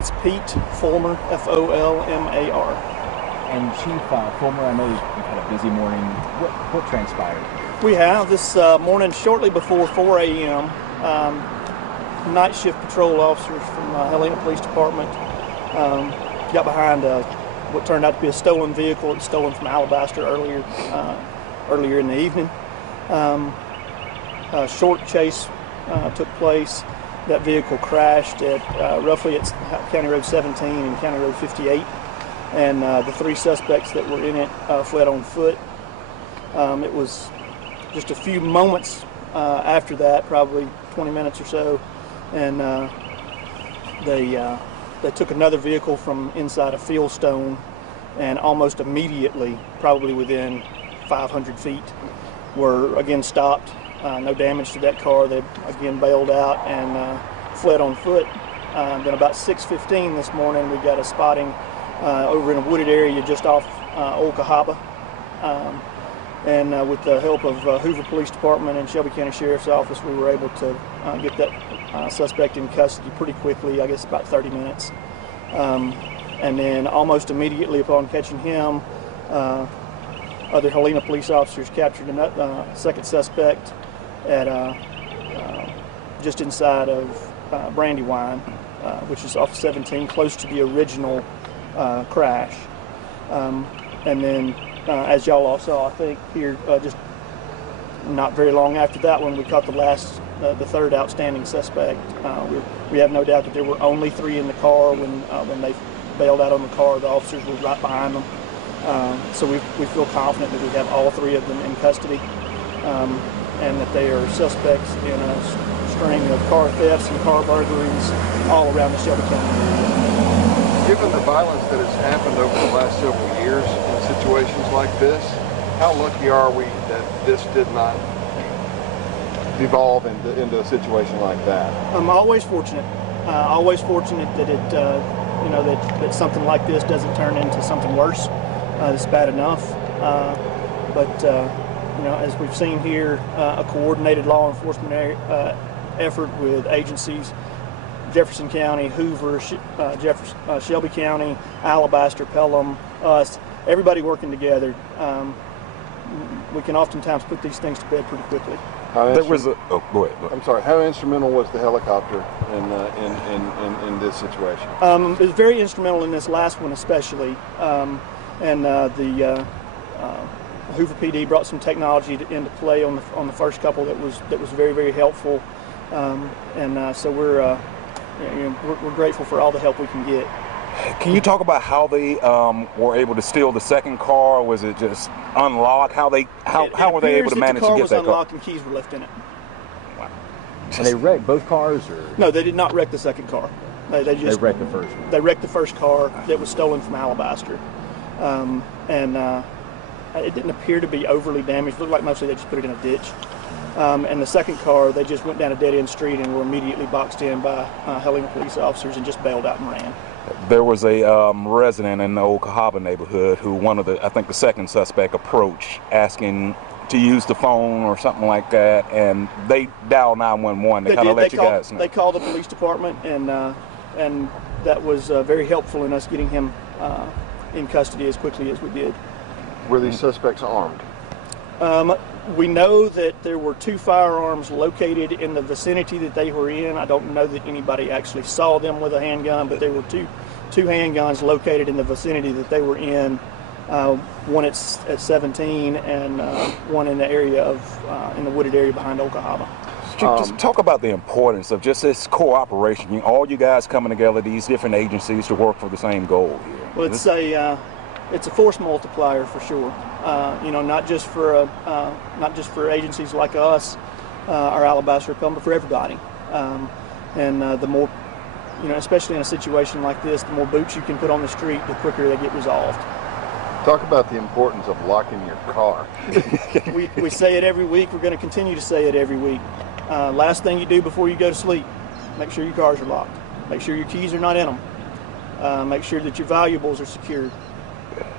It's Pete Fulmer, F-O-L-M-A-R. And Chief Fulmer, I know you've had a busy morning. What transpired? We have this morning, shortly before 4 a.m., night shift patrol officers from Helena Police Department got behind what turned out to be a stolen vehicle. It was stolen from Alabaster earlier in the evening. A short chase took place. That vehicle crashed at roughly at County Road 17 and County Road 58, and the three suspects that were in it fled on foot. It was just a few moments after that, probably 20 minutes or so, and they took another vehicle from inside a fieldstone, and almost immediately, probably within 500 feet, were again stopped. No damage to that car. They again bailed out and fled on foot. Then about 6:15 this morning, we got a spotting over in a wooded area just off Old Cahaba. And with the help of Hoover Police Department and Shelby County Sheriff's Office, we were able to get that suspect in custody pretty quickly, I guess about 30 minutes. And then almost immediately upon catching him, other Helena police officers captured a second suspect at just inside of Brandywine, which is off 17, close to the original crash. And then, as y'all all saw, I think here, just not very long after that one, we caught the third outstanding suspect. We have no doubt that there were only three in the car when they bailed out on the car. The officers were right behind them. So we feel confident that we have all three of them in custody, and that they are suspects in a string of car thefts and car burglaries all around the Shelby County area. Given the violence that has happened over the last several years in situations like this, how lucky are we that this did not devolve into a situation like that? I'm always fortunate that it, that something like this doesn't turn into something worse. That's bad enough, but as we've seen here, a coordinated law enforcement effort with agencies, Jefferson County, Hoover, Shelby County, Alabaster, Pelham, us, everybody working together. We can oftentimes put these things to bed pretty quickly. Go ahead. I'm sorry. How instrumental was the helicopter in this situation? It was very instrumental in this last one, especially. And the Hoover PD brought some technology into play on the first couple that was very, very helpful. So we're grateful for all the help we can get. Can you talk about how they were able to steal the second car? Was it just unlocked? How were they able to manage to get that car? The car was unlocked and keys were left in it. Wow. And they wrecked both cars, or no? They did not wreck the second car. They wrecked the first one. They wrecked the first car that was stolen from Alabaster. It didn't appear to be overly damaged. It looked like mostly they just put it in a ditch. And the second car, they just went down a dead-end street and were immediately boxed in by Helena police officers and just bailed out and ran. There was a resident in the Old Cahaba neighborhood who I think the second suspect approached, asking to use the phone or something like that, and they dialed 911 to kind of let you guys know. They called the police department, and that was very helpful in us getting him in custody as quickly as we did. Were these suspects armed? We know that there were two firearms located in the vicinity that they were in. I don't know that anybody actually saw them with a handgun, but there were two handguns located in the vicinity that they were in. One at 17 and one in the area in the wooded area behind Old Cahaba. Just talk about the importance of just this cooperation. All you guys coming together, these different agencies, to work for the same goal here. Well, it's a force multiplier for sure. Not just for agencies like us, or Alabaster, but for everybody. The more, especially in a situation like this, the more boots you can put on the street, the quicker they get resolved. Talk about the importance of locking your car. We say it every week. We're going to continue to say it every week. Last thing you do before you go to sleep, make sure your cars are locked. Make sure your keys are not in them. Make sure that your valuables are secured.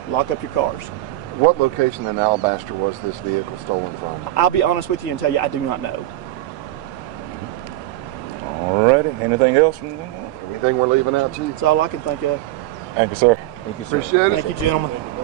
Lock up your cars. What location in Alabaster was this vehicle stolen from? I'll be honest with you and tell you I do not know. All righty. Anything else? Anything we're leaving out, Chief? That's all I can think of. Thank you, sir. Thank you, sir. Appreciate it. Thank you, gentlemen.